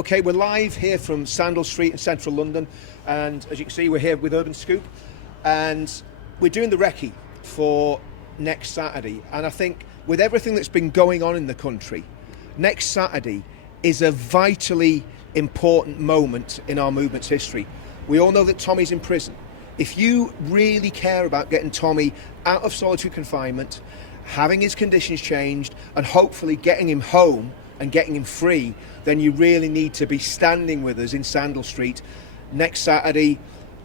Okay, we're live here from Sandal Street in central London, and as you can see, we're here with Urban Scoop, and we're doing the recce for next Saturday. And I think with everything that's been going on in the country, next Saturday is a vitally important moment in our movement's history. We all know that Tommy's in prison. If you really care about getting Tommy out of solitary confinement, having his conditions changed, and hopefully getting him home and getting him free, then you really need to be standing with us in Sandal Street next Saturday,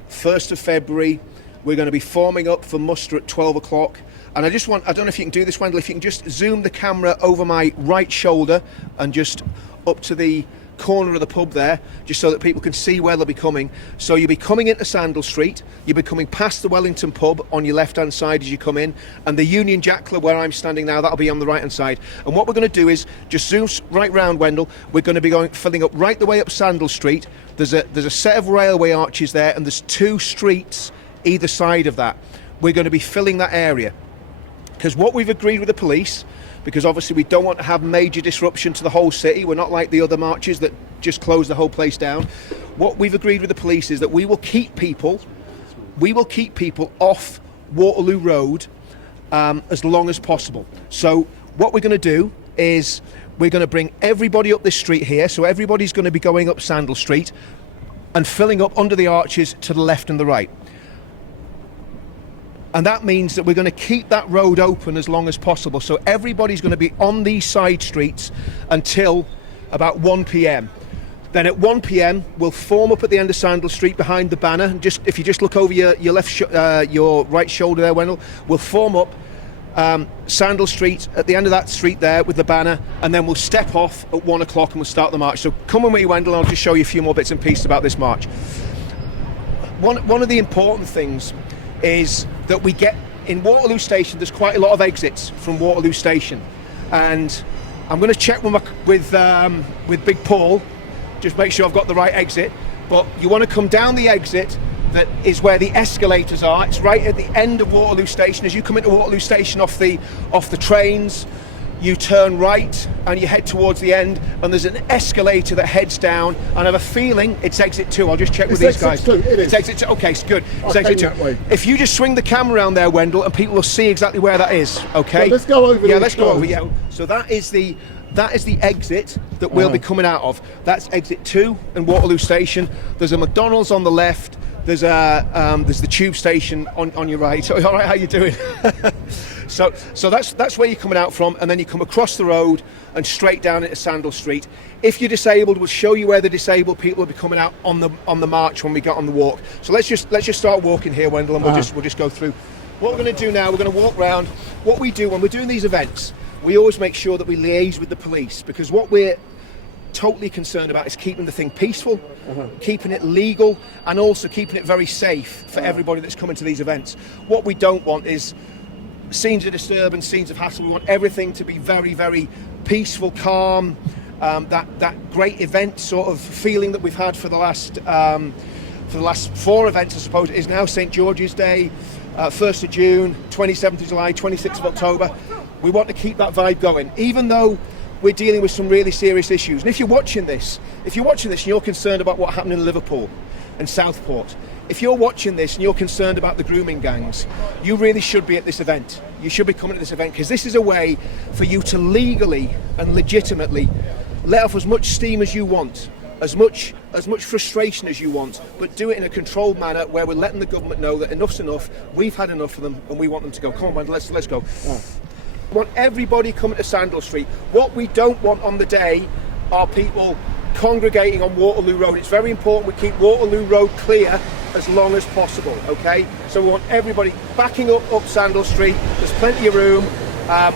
1st of February. We're going to be forming up for muster at 12 o'clock. And I don't know if you can do this, Wendell, if you can just zoom the camera over my right shoulder and just up to the corner of the pub there, just so that people can see where they'll be coming. So you'll be coming into Sandal Street, you'll be coming past the Wellington pub on your left hand side as you come in, and the Union Jack Club where I'm standing now, that'll be on the right hand side. And what we're going to do is just zoom right round, Wendell. We're going to be filling up right the way up Sandal Street. There's a set of railway arches there, and there's two streets either side of that. We're going to be filling that area, because what we've agreed with the police, because obviously we don't want to have major disruption to the whole city. We're not like the other marches that just close the whole place down. What we've agreed with the police is that we will keep people off Waterloo Road as long as possible. So what we're going to do is we're going to bring everybody up this street here. So everybody's going to be going up Sandal Street and filling up under the arches to the left and the right. And that means that we're going to keep that road open as long as possible. So everybody's going to be on these side streets until about 1 p.m. Then at 1 p.m. we'll form up at the end of Sandal Street behind the banner. And if you just look over your right shoulder there, Wendell, we'll form up Sandal Street at the end of that street there with the banner, and then we'll step off at 1 o'clock and we'll start the march. So come on with me, Wendell, and I'll just show you a few more bits and pieces about this march. One of the important things is that we get in Waterloo Station. There's quite a lot of exits from Waterloo Station, and I'm going to check with Big Paul, just make sure I've got the right exit. But you want to come down the exit that is where the escalators are. It's right at the end of Waterloo Station. As you come into Waterloo Station off the trains, you turn right and you head towards the end, and there's an escalator that heads down, and I have a feeling it's exit 2. I'll just check with these guys. It's exit 2. Okay, good. It's exit 2. If you just swing the camera around there, Wendell, and people will see exactly where that is. Okay. So let's go over. Yeah, let's go over. Yeah. So that is the exit that we'll be coming out of. That's exit 2 in Waterloo Station. There's a McDonald's on the left. There's the tube station on your right. So, all right, how you doing? So that's where you're coming out from, and then you come across the road and straight down into Sandal Street. If you're disabled, we'll show you where the disabled people will be coming out on the march when we get on the walk. So let's just start walking here, Wendell, and we'll just go through. What we're going to do now, we're going to walk round. What we do when we're doing these events, we always make sure that we liaise with the police, because what we're totally concerned about is keeping the thing peaceful, keeping it legal, and also keeping it very safe for everybody that's coming to these events. What we don't want is scenes of disturbance, scenes of hassle. We want everything to be very, very peaceful, calm, that great event sort of feeling that we've had for the last 4 events, I suppose. It is now St George's Day, 1st of June, 27th of July, 26th of October. We want to keep that vibe going, even though we're dealing with some really serious issues. And if you're watching this and you're concerned about what happened in Liverpool and Southport, if you're watching this and you're concerned about the grooming gangs, you really should be at this event. You should be coming to this event, because this is a way for you to legally and legitimately let off as much steam as you want, as much frustration as you want, but do it in a controlled manner where we're letting the government know that enough's enough, we've had enough of them, and we want them to go. Come on, man, let's go. We want everybody coming to Sandal Street. What we don't want on the day are people congregating on Waterloo Road. It's very important we keep Waterloo Road clear as long as possible, okay? So we want everybody backing up Sandal Street. There's plenty of room.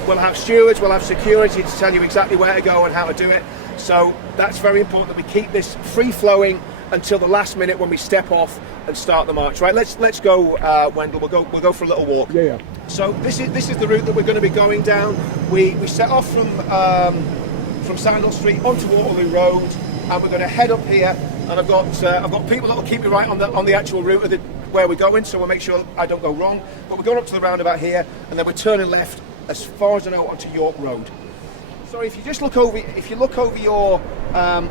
We'll have stewards, we'll have security to tell you exactly where to go and how to do it. So that's very important that we keep this free-flowing until the last minute when we step off and start the march. Right, let's go, Wendell. We'll go for a little walk. Yeah. So this is the route that we're going to be going down. We set off from Sandal Street onto Waterloo Road, and we're going to head up here. And I've got people that will keep me right on the actual route of where we're going, so we'll make sure I don't go wrong. But we're going up to the roundabout here, and then we're turning left as far as I know onto York Road. So if you just look over, your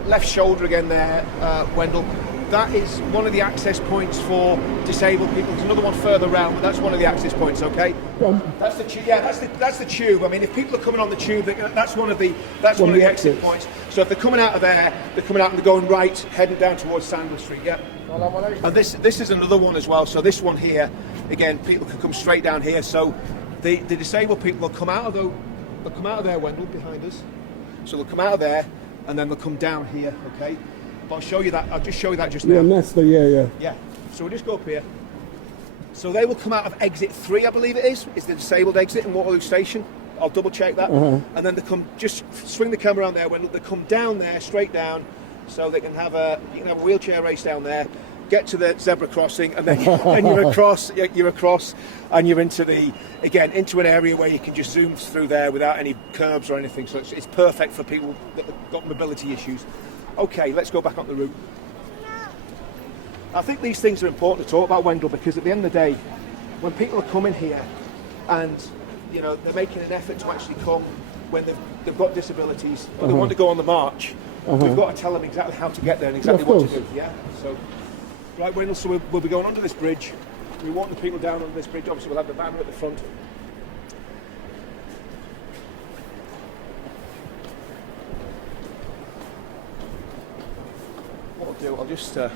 left shoulder again there, Wendell, that is one of the access points for disabled people. There's another one further round, but that's one of the access points. Okay. That's the tube. Yeah, that's the tube. I mean, if people are coming on the tube, that's one of the exit points. So if they're coming out of there, they're coming out and they're going right, heading down towards Sandal Street. Yeah. And this is another one as well. So this one here, again, people can come straight down here. So the disabled people will come out of there, Wendell, behind us. So they'll come out of there, and then they'll come down here. Okay. But I'll show you that. I'll just show you that just now. Yeah, that's the yeah. Yeah. So we'll just go up here. So they will come out of exit 3, I believe it is the disabled exit in Waterloo Station. I'll double check that. And then they come, just swing the camera around there. When they come down there, straight down, so they can have a wheelchair race down there. Get to the zebra crossing, and then you're across, and you're into an area where you can just zoom through there without any curbs or anything. So it's perfect for people that have got mobility issues. Okay, let's go back on the route. I think these things are important to talk about, Wendell, because at the end of the day, when people are coming here and they're making an effort to actually come when they've got disabilities, or they want to go on the march, we've got to tell them exactly how to get there and exactly what to do. Yeah. So, right, Wendell. So we'll be going under this bridge. We want the people down under this bridge. Obviously, we'll have the banner at the front. I'll just yeah.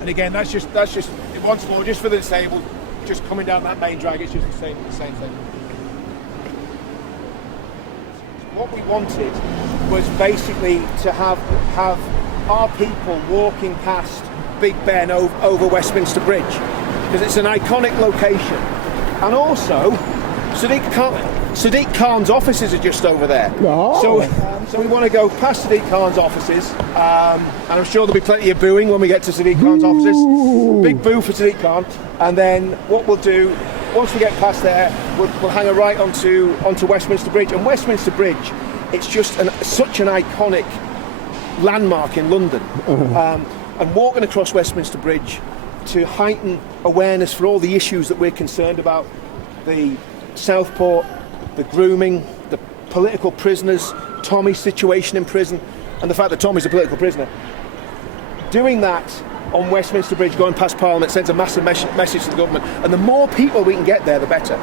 And again, that's just once more, just for the disabled, just coming down that main drag. It's just the same thing. What we wanted was basically to have our people walking past Big Ben over Westminster Bridge, because it's an iconic location. And also, Sadiq Khan's offices are just over there. So we want to go past Sadiq Khan's offices, and I'm sure there'll be plenty of booing when we get to Sadiq Khan's offices. Big boo for Sadiq Khan. And then what we'll do, once we get past there, we'll hang a right onto Westminster Bridge. And Westminster Bridge, it's just such an iconic landmark in London. And walking across Westminster Bridge to heighten awareness for all the issues that we're concerned about, the Southport, the grooming, the political prisoners, Tommy's situation in prison, and the fact that Tommy's a political prisoner. Doing that on Westminster Bridge, going past Parliament, sends a massive message to the government. And the more people we can get there, the better.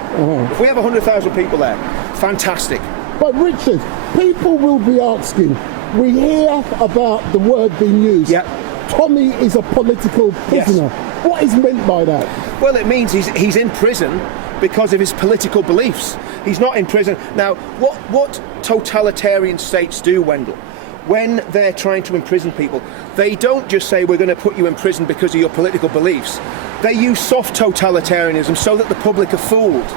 If we have 100,000 people there, fantastic. But Richard, people will be asking, we hear about the word being used. Yeah. Tommy is a political prisoner. Yes. What is meant by that? Well, it means he's in prison because of his political beliefs. He's not in prison. Now, what totalitarian states do, Wendell, when they're trying to imprison people, they don't just say, we're going to put you in prison because of your political beliefs. They use soft totalitarianism so that the public are fooled.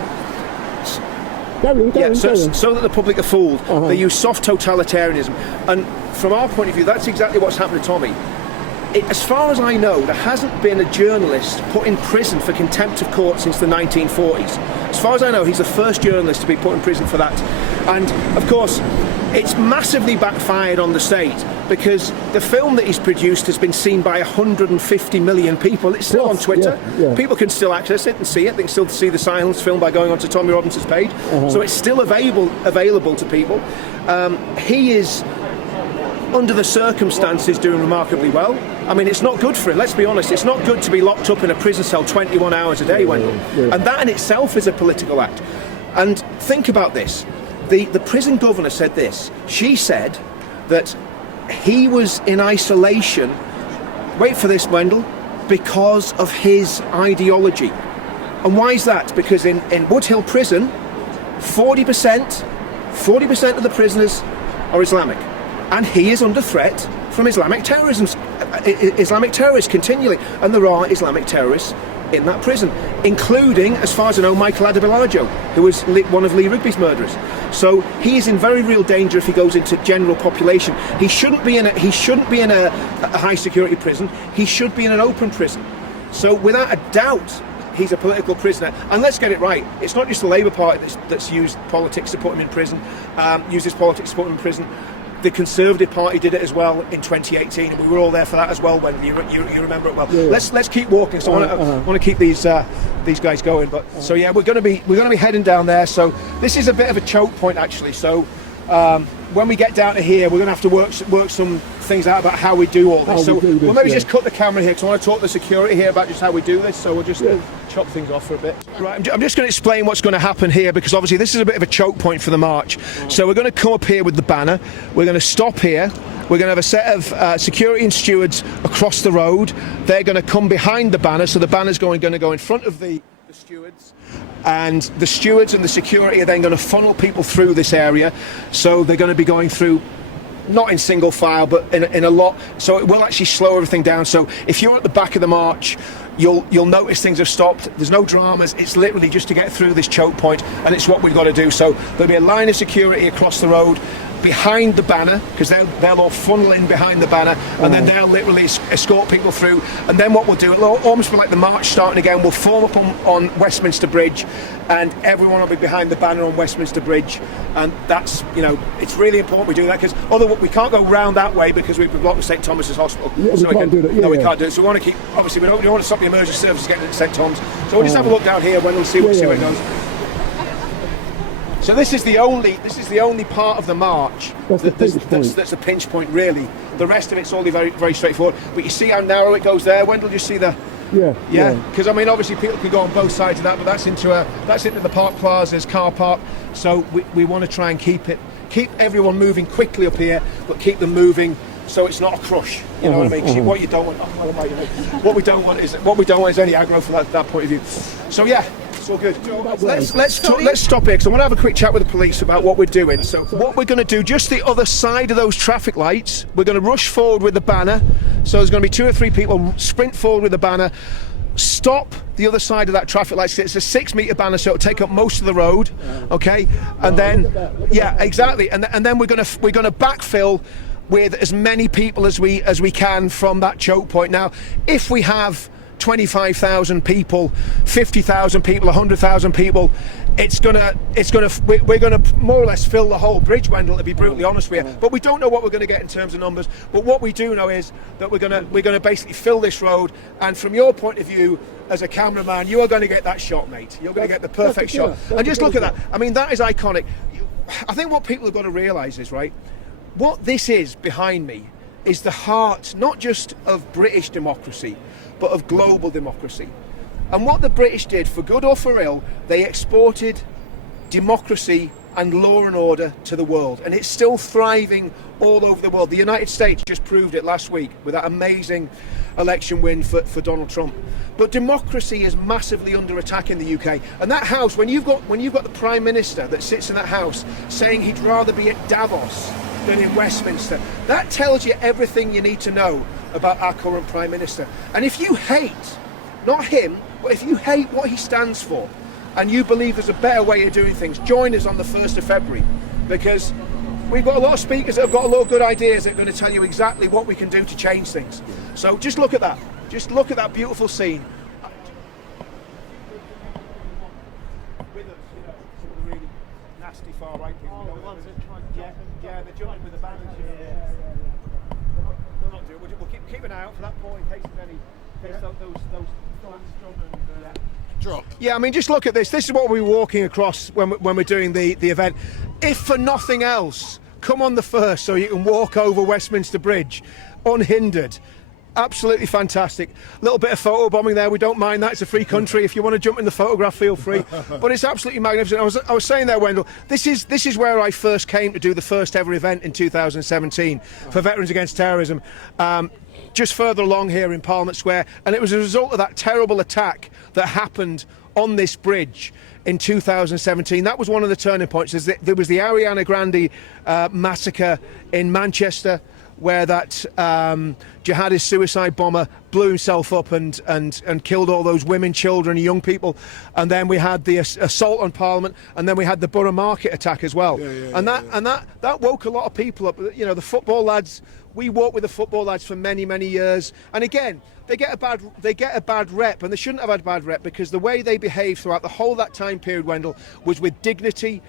So that the public are fooled. They use soft totalitarianism. And from our point of view, that's exactly what's happened to Tommy. As far as I know, there hasn't been a journalist put in prison for contempt of court since the 1940s. As far as I know, he's the first journalist to be put in prison for that. And, of course, it's massively backfired on the state, because the film that he's produced has been seen by 150 million people. It's still on Twitter. Yeah. People can still access it and see it. They can still see the Silence film by going onto Tommy Robinson's page. So it's still available to people. He is, under the circumstances, doing remarkably well. I mean, it's not good for him, let's be honest. It's not good to be locked up in a prison cell 21 hours a day, Wendell. And that in itself is a political act. And think about this. The prison governor said this. She said that he was in isolation, wait for this, Wendell, because of his ideology. And why is that? Because in Woodhill Prison, 40% of the prisoners are Islamic. And he is under threat from Islamic terrorism, Islamic terrorists continually. And there are Islamic terrorists in that prison, including, as far as I know, Michael Adebayo, who was one of Lee Rigby's murderers. So he is in very real danger if he goes into general population. He shouldn't be in a high security prison. He should be in an open prison. So without a doubt, he's a political prisoner. And let's get it right, it's not just the Labour Party that's used politics to put him in prison, uses politics to put him in prison. The Conservative Party did it as well in 2018, and we were all there for that as well. When you remember it well. Yeah. Let's keep walking. So I want to keep these guys going. But so yeah, we're going to be heading down there. So this is a bit of a choke point actually. So when we get down to here, we're going to have to work some things out about how we do all this. We'll maybe just cut the camera here because I want to talk to the security here about just how we do this. So we'll just chop things off for a bit. Right, I'm just going to explain what's going to happen here because obviously this is a bit of a choke point for the march. So we're going to come up here with the banner. We're going to stop here. We're going to have a set of security and stewards across the road. They're going to come behind the banner. So the banner's going to go in front of the stewards, and the stewards and the security are then going to funnel people through this area. So they're going to be going through not in single file but in a lot, so it will actually slow everything down. So if you're at the back of the march, you'll notice things have stopped. There's no dramas, it's literally just to get through this choke point, and it's what we've got to do. So there'll be a line of security across the road behind the banner because they'll all funnel in behind the banner, and then they'll literally escort people through. And then what we'll do, it'll almost be like the march starting again. We'll form up on Westminster Bridge, and everyone will be behind the banner on Westminster Bridge. And that's, it's really important we do that because otherwise we can't go round that way because we've blocked St Thomas's Hospital. Yeah, we can't do that. No, we can't do it. So we want to keep, obviously we don't want to stop the emergency services getting to St Thomas. So we'll just have a look down here when we'll see where it goes. So this is the only part of the march that's a pinch point really. The rest of it's all very, very straightforward. But you see how narrow it goes there, Wendell? You see the yeah. Because I mean, obviously people can go on both sides of that, but that's into the Park Plaza's car park. So we want to try and keep everyone moving quickly up here, but keep them moving so it's not a crush. You know what I mean? 'Cause what you don't want, what we don't want is any aggro from that point of view. So yeah. It's all good. Let's stop here because I want to have a quick chat with the police about what we're doing. So what we're going to do, just the other side of those traffic lights, we're going to rush forward with the banner. So there's going to be 2 or 3 people sprint forward with the banner, stop the other side of that traffic light. It's a 6-metre banner, so it'll take up most of the road. Okay, and then exactly, and then we're going to backfill with as many people as we can from that choke point. Now, if we have 25,000 people, 50,000 people, 100,000 people, we're gonna more or less fill the whole bridge, Wendell, to be brutally honest with you. But we don't know what we're going to get in terms of numbers. But what we do know is that we're gonna basically fill this road. And from your point of view as a cameraman, you are going to get that shot, mate. You're going to get the perfect shot. And just look at that. I mean, that is iconic. I think what people have got to realise is, right, what this is behind me is the heart, not just of British democracy, but of global democracy. And what the British did, for good or for ill, they exported democracy and law and order to the world, and it's still thriving all over the world. The United States just proved it last week with that amazing election win for Donald Trump. But democracy is massively under attack in the UK, and that house, when you've got the Prime Minister that sits in that house saying he'd rather be at Davos than in Westminster, that tells you everything you need to know about our current Prime Minister. And if you hate, not him, but if you hate what he stands for, and you believe there's a better way of doing things, join us on the 1st of February, because we've got a lot of speakers that have got a lot of good ideas that are going to tell you exactly what we can do to change things. So just look at that. Just look at that beautiful scene. With us, some of the really nasty far right people. The ones that try to jump they're jumping with the banners. They'll not do it. We'll keep an eye out for that point in case there's any. Those drop. Yeah, I mean, just look at this. This is what we're walking across when we're doing the event. If for nothing else, come on the 1st so you can walk over Westminster Bridge unhindered. Absolutely fantastic. A little bit of photo bombing there. We don't mind that. It's a free country. If you want to jump in the photograph, feel free. But it's absolutely magnificent. I was saying there, Wendell, this is where I first came to do the first ever event in 2017 for Veterans Against Terrorism. Just further along here in Parliament Square, and it was a result of that terrible attack that happened on this bridge in 2017. That was one of the turning points. There was the Ariana Grande massacre in Manchester, where that jihadist suicide bomber blew himself up and killed all those women, children, young people. And then we had the assault on Parliament, and then we had the Borough Market attack as well. That woke a lot of people up. You know, the football lads. We worked with the football lads for many, many years, and again, they get a bad rep, and they shouldn't have had a bad rep, because the way they behaved throughout the whole of that time period, Wendell, was with dignity,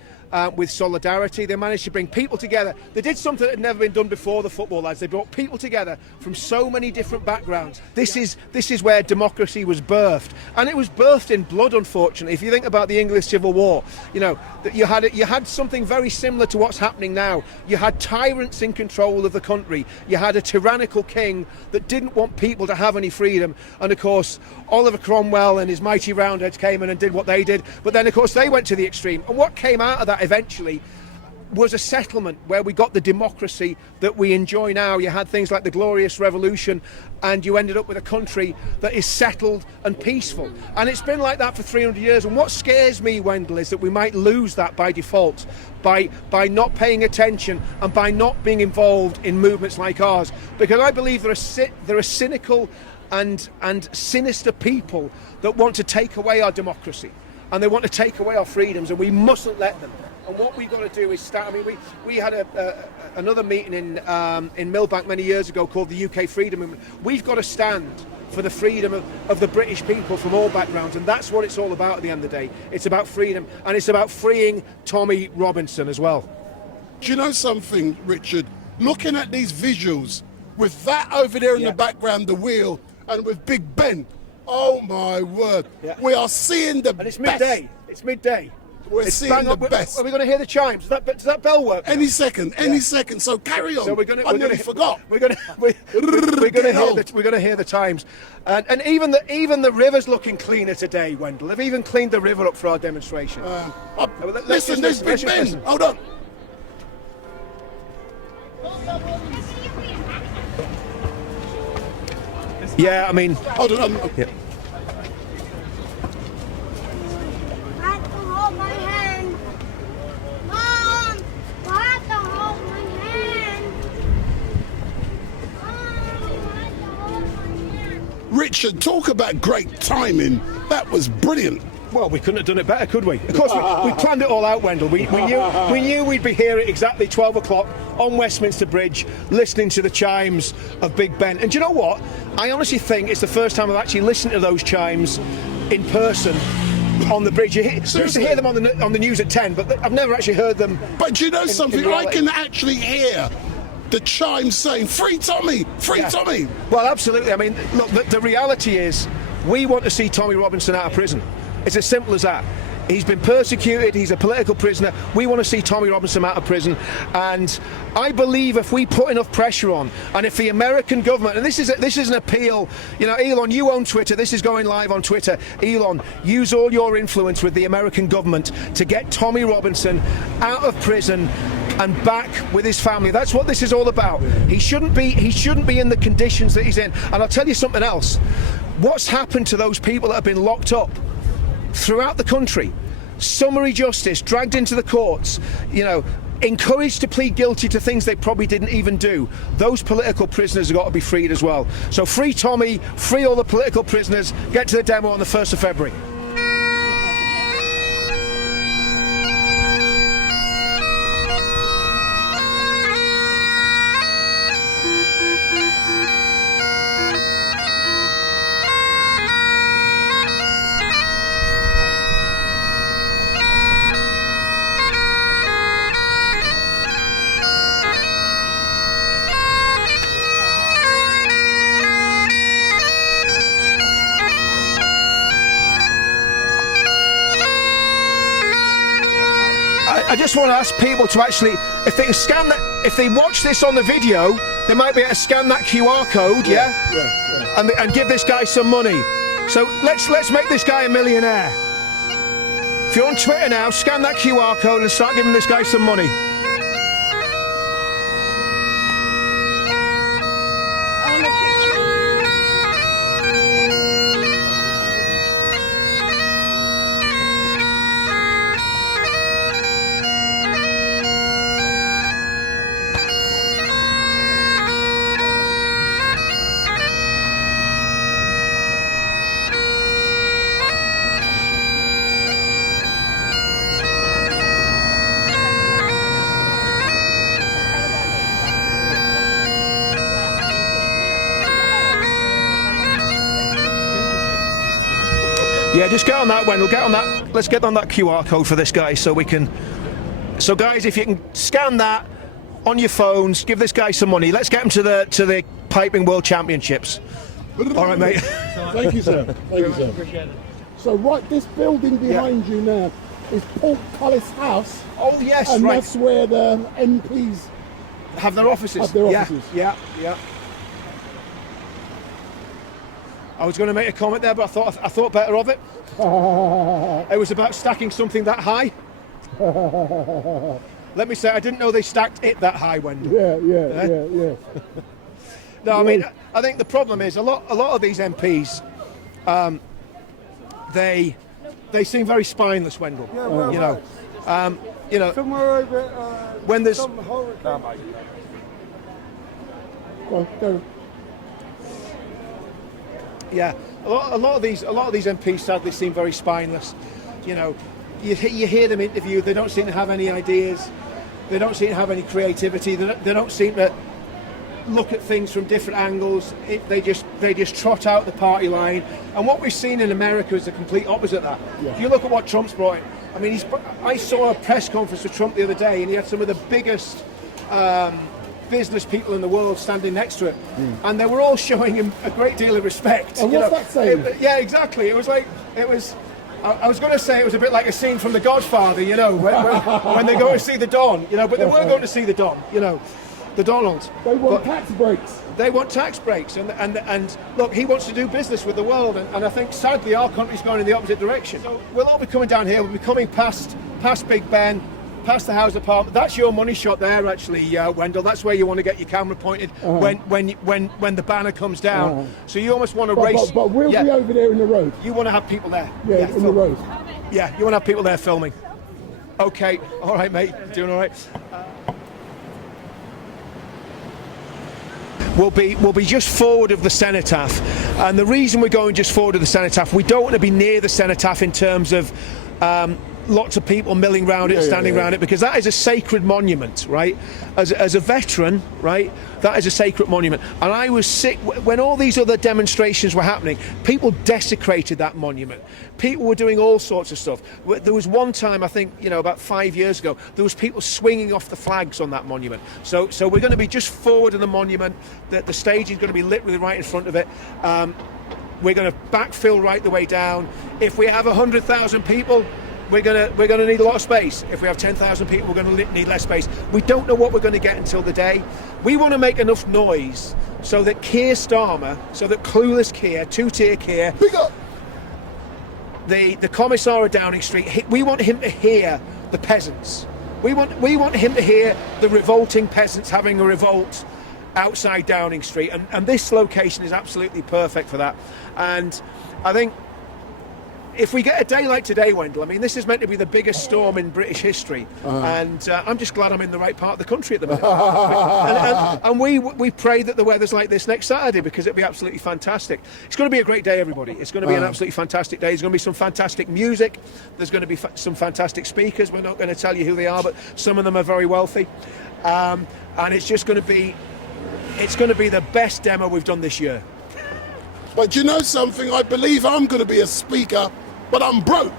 with solidarity. They managed to bring people together. They did something that had never been done before, the football lads. They brought people together from so many different backgrounds. This is where democracy was birthed, and it was birthed in blood, unfortunately. If you think about the English Civil War, you know, that you had something very similar to what's happening now. You had tyrants in control of the country. You had a tyrannical king that didn't want people to have any freedom, and of course Oliver Cromwell and his mighty Roundheads came in and did what they did, but then of course they went to the extreme, and what came out of that eventually was a settlement where we got the democracy that we enjoy now. You had things like the Glorious Revolution, and you ended up with a country that is settled and peaceful. And it's been like that for 300 years. And what scares me, Wendell, is that we might lose that by default, by not paying attention and by not being involved in movements like ours. Because I believe there are cynical and sinister people that want to take away our democracy, and they want to take away our freedoms, and we mustn't let them. And what we've got to do is start. I mean, we had another meeting in Millbank many years ago called the UK Freedom Movement. We've got to stand for the freedom of the British people from all backgrounds, and that's what it's all about at the end of the day. It's about freedom, and it's about freeing Tommy Robinson as well. Do you know something, Richard? Looking at these visuals, with that over there in the background, the wheel, and with Big Ben, oh my word, we are seeing the best. And it's midday. It's midday. We're seeing the best. Are we going to hear the chimes? Does that bell work? Any second. So carry on. So I nearly forgot. We're going to hear the chimes, and even the river's looking cleaner today, Wendell. They've even cleaned the river up for our demonstration. Listen, there's Big Ben. Hold on. Yeah, I mean. Hold on. Yeah. Richard, talk about great timing. That was brilliant. Well, we couldn't have done it better, could we? Of course, we planned it all out, Wendell. We knew we'd be here at exactly 12 o'clock on Westminster Bridge, listening to the chimes of Big Ben. And do you know what? I honestly think it's the first time I've actually listened to those chimes in person on the bridge. You used to hear them on the news at 10, but I've never actually heard them. But do you know something? I can actually hear the chimes saying, "Free Tommy! Free Tommy!" Well, absolutely. I mean, look, the reality is we want to see Tommy Robinson out of prison. It's as simple as that. He's been persecuted, he's a political prisoner. We want to see Tommy Robinson out of prison. And I believe if we put enough pressure on, and if the American government, and this is an appeal, you know, Elon, you own Twitter, this is going live on Twitter. Elon, use all your influence with the American government to get Tommy Robinson out of prison and back with his family. That's what this is all about. He shouldn't be in the conditions that he's in. And I'll tell you something else. What's happened to those people that have been locked up throughout the country? Summary justice, dragged into the courts, you know, encouraged to plead guilty to things they probably didn't even do. Those political prisoners have got to be freed as well. So free Tommy, free all the political prisoners, get to the demo on the 1st of February. I just want to ask people to actually, if they can scan that, if they watch this on the video, they might be able to scan that QR code, and give this guy some money. So let's make this guy a millionaire. If you're on Twitter now, scan that QR code and start giving this guy some money. Yeah, just get on that, Wendell. Get on that. Let's get on that QR code for this guy so we can. So, guys, if you can scan that on your phones, give this guy some money. Let's get him to the Piping World Championships. All right, mate. Thank you, sir. Thank you, sir. Appreciate it. So, right, this building behind you now is Portcullis House. Oh, yes, and right. that's where the MPs Have their offices. have their offices. Yeah. I was going to make a comment there, but I thought better of it. It was about stacking something that high. Let me say, I didn't know they stacked it that high, Wendell. Yeah. No, I mean, I think the problem is a lot of these MPs, they seem very spineless, Wendell. Yeah, you know, somewhere over when there's some hurricane. Go. yeah, a lot of these MPs sadly seem very spineless. You know, you hear them interviewed, they don't seem to have any ideas, they don't seem to have any creativity, they don't seem to look at things from different angles. They just trot out the party line, and what we've seen in America is the complete opposite of that. Yeah. If you look at what Trump's brought in, I mean, I saw a press conference with Trump the other day, and he had some of the biggest business people in the world standing next to him, and they were all showing him a great deal of respect. And what's that saying? Yeah, exactly. It was. I was going to say it was a bit like a scene from The Godfather, you know, when they go to see the Don, you know, but they were going to see the Don, you know, the Donald. They want tax breaks. They want tax breaks, and look, he wants to do business with the world, and I think sadly our country's going in the opposite direction. So we'll all be coming down here. We'll be coming past Big Ben, past the House of Parliament. That's your money shot there, actually, Wendell. That's where you want to get your camera pointed when the banner comes down. So you almost want to race. But we'll be over there in the road. You want to have people there. Yeah, in the road. Yeah, you want to have people there filming. Okay, all right, mate. Doing all right. We'll be just forward of the cenotaph, and the reason we're going just forward of the cenotaph, we don't want to be near the cenotaph in terms of lots of people milling around it, standing around it, because that is a sacred monument, right? As a veteran, right, that is a sacred monument. And I was sick when all these other demonstrations were happening. People desecrated that monument. People were doing all sorts of stuff. There was one time, I think, about 5 years ago, there was people swinging off the flags on that monument. So we're going to be just forward of the monument. The stage is going to be literally right in front of it. We're going to backfill right the way down. If we have 100,000 people, we're gonna need a lot of space. If we have 10,000 people, we're going to need less space. We don't know what we're going to get until the day. We want to make enough noise so that Keir Starmer, so that clueless Keir, two-tier Keir, Big up. the Commissar of Downing Street, we want him to hear the peasants. We want him to hear the revolting peasants having a revolt outside Downing Street, and this location is absolutely perfect for that. And I think if we get a day like today, Wendell, I mean, this is meant to be the biggest storm in British history, and I'm just glad I'm in the right part of the country at the minute. and we pray that the weather's like this next Saturday, because it'll be absolutely fantastic. It's going to be a great day, everybody. It's going to be an absolutely fantastic day. There's going to be some fantastic music. There's going to be some fantastic speakers. We're not going to tell you who they are, but some of them are very wealthy. And it's just going to be, the best demo we've done this year. But you know something? I believe I'm going to be a speaker, but I'm broke.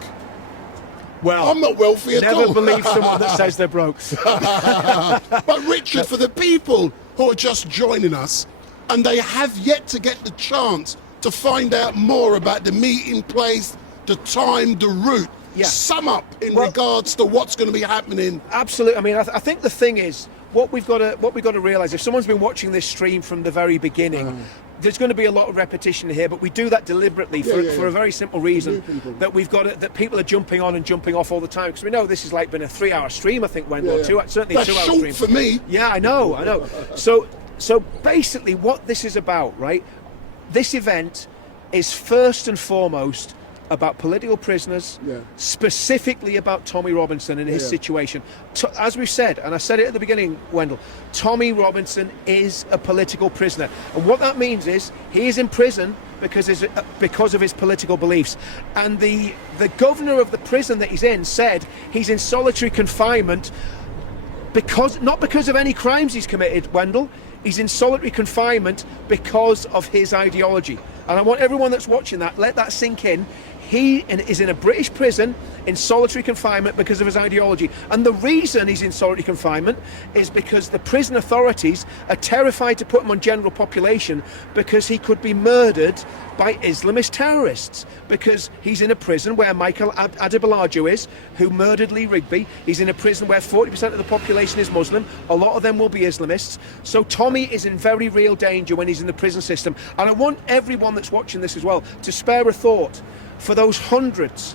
Well, I'm not wealthy at all. Never believe someone that says they're broke. But Richard, for the people who are just joining us, and they have yet to get the chance to find out more about the meeting place, the time, the route, sum up in regards to what's going to be happening. Absolutely. I mean, I think the thing is, what we've got to realise, if someone's been watching this stream from the very beginning, there's going to be a lot of repetition here, but we do that deliberately for a very simple reason, that we've got that people are jumping on and jumping off all the time, because we know this is like been a 3-hour stream, I think, Wendell, certainly That's a 2-hour short stream for me. Yeah, I know. So basically, what this is about, right? This event is first and foremost about political prisoners, specifically about Tommy Robinson and his situation. As we've said, and I said it at the beginning, Wendell, Tommy Robinson is a political prisoner. And what that means is he is in prison because of his political beliefs. And the governor of the prison that he's in said he's in solitary confinement not because of any crimes he's committed, Wendell. He's in solitary confinement because of his ideology. And I want everyone that's watching that, let that sink in. he is in a British prison in solitary confinement because of his ideology. And the reason he's in solitary confinement is because the prison authorities are terrified to put him on general population because he could be murdered by Islamist terrorists, because he's in a prison where Michael Adebalaju is, who murdered Lee Rigby. He's in a prison where 40% of the population is Muslim. A lot of them will be Islamists. So Tommy is in very real danger when he's in the prison system. And I want everyone that's watching this as well to spare a thought for those hundreds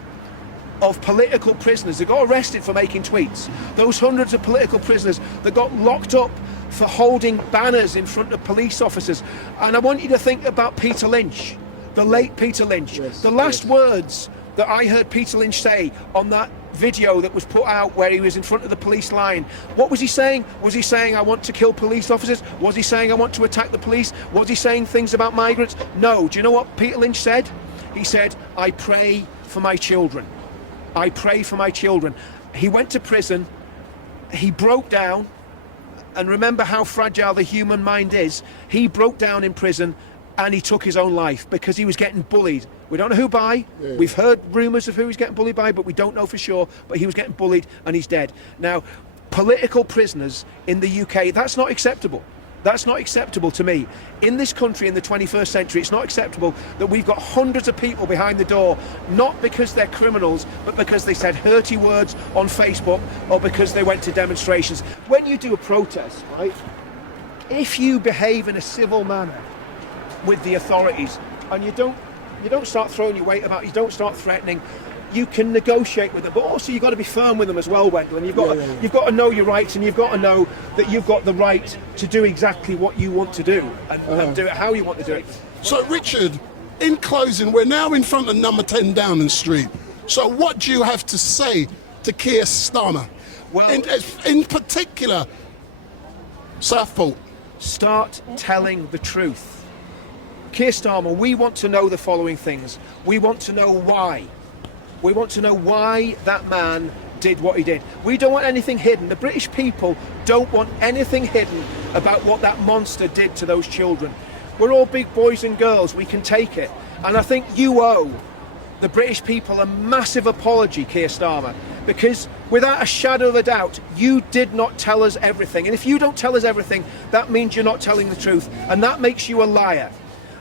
of political prisoners that got arrested for making tweets, those hundreds of political prisoners that got locked up for holding banners in front of police officers. And I want you to think about Peter Lynch, the late Peter Lynch. Yes, the last words that I heard Peter Lynch say on that video that was put out where he was in front of the police line, what was he saying? Was he saying, I want to kill police officers? Was he saying, I want to attack the police? Was he saying things about migrants? No. Do you know what Peter Lynch said? He said, I pray for my children. I pray for my children. He went to prison, he broke down, and remember how fragile the human mind is. He broke down in prison and he took his own life because he was getting bullied. We don't know who by. Yeah. We've heard rumours of who he's getting bullied by, but we don't know for sure. But he was getting bullied and he's dead. Now, political prisoners in the UK, that's not acceptable. That's not acceptable to me. In this country in the 21st century, it's not acceptable that we've got hundreds of people behind the door, not because they're criminals, but because they said hurty words on Facebook or because they went to demonstrations. When you do a protest, right, if you behave in a civil manner with the authorities and you don't start throwing your weight about, you don't start threatening, you can negotiate with them, but also you've got to be firm with them as well, Wendell. And you've got to know your rights, and you've got to know that you've got the right to do exactly what you want to do and do it how you want to do it. So, Richard, in closing, we're now in front of number 10 Downing Street. So, what do you have to say to Keir Starmer? Well, in particular, Southport. Start telling the truth. Keir Starmer, we want to know the following things. We want to know why. We want to know why that man did what he did. We don't want anything hidden. The British people don't want anything hidden about what that monster did to those children. We're all big boys and girls. We can take it. And I think you owe the British people a massive apology, Keir Starmer, because without a shadow of a doubt, you did not tell us everything. And if you don't tell us everything, that means you're not telling the truth. And that makes you a liar.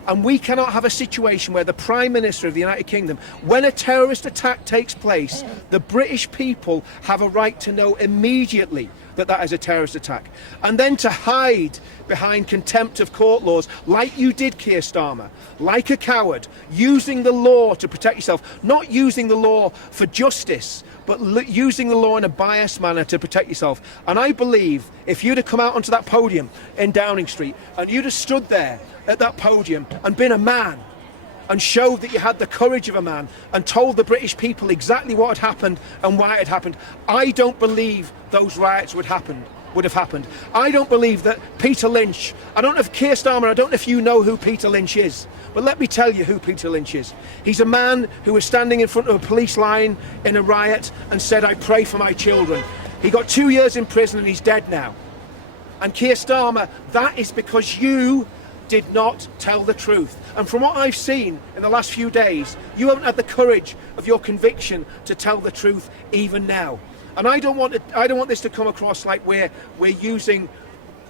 And we cannot have a situation where the Prime Minister of the United Kingdom, when a terrorist attack takes place, the British people have a right to know immediately that that is a terrorist attack. And then to hide behind contempt of court laws, like you did, Keir Starmer, like a coward, using the law to protect yourself, not using the law for justice, but using the law in a biased manner to protect yourself. And I believe if you'd have come out onto that podium in Downing Street and you'd have stood there at that podium and been a man and showed that you had the courage of a man and told the British people exactly what had happened and why it had happened, I don't believe those riots would have happened. I don't believe that Peter Lynch, I don't know if Keir Starmer, I don't know if you know who Peter Lynch is, but let me tell you who Peter Lynch is. He's a man who was standing in front of a police line in a riot and said, I pray for my children. He got 2 years in prison and he's dead now. And Keir Starmer, that is because you did not tell the truth. And from what I've seen in the last few days, you haven't had the courage of your conviction to tell the truth even now. And I don't want this to come across like we're using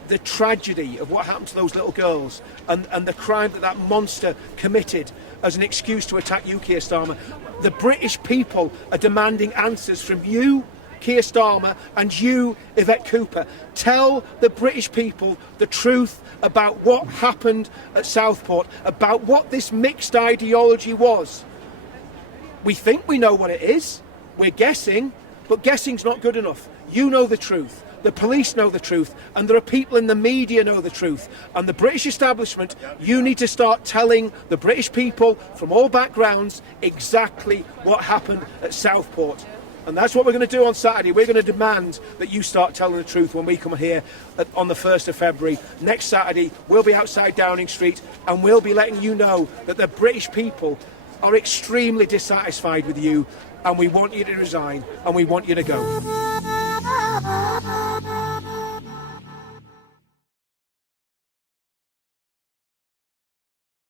the tragedy of what happened to those little girls and the crime that monster committed as an excuse to attack you, Keir Starmer. The British people are demanding answers from you, Keir Starmer, and you, Yvette Cooper. Tell the British people the truth about what happened at Southport, about what this mixed ideology was. We think we know what it is. We're guessing, but guessing's not good enough. You know the truth. The police know the truth, and there are people in the media know the truth. And the British establishment, you need to start telling the British people from all backgrounds exactly what happened at Southport. And that's what we're going to do on Saturday. We're going to demand that you start telling the truth when we come here on the 1st of February. Next Saturday, we'll be outside Downing Street and we'll be letting you know that the British people are extremely dissatisfied with you and we want you to resign and we want you to go.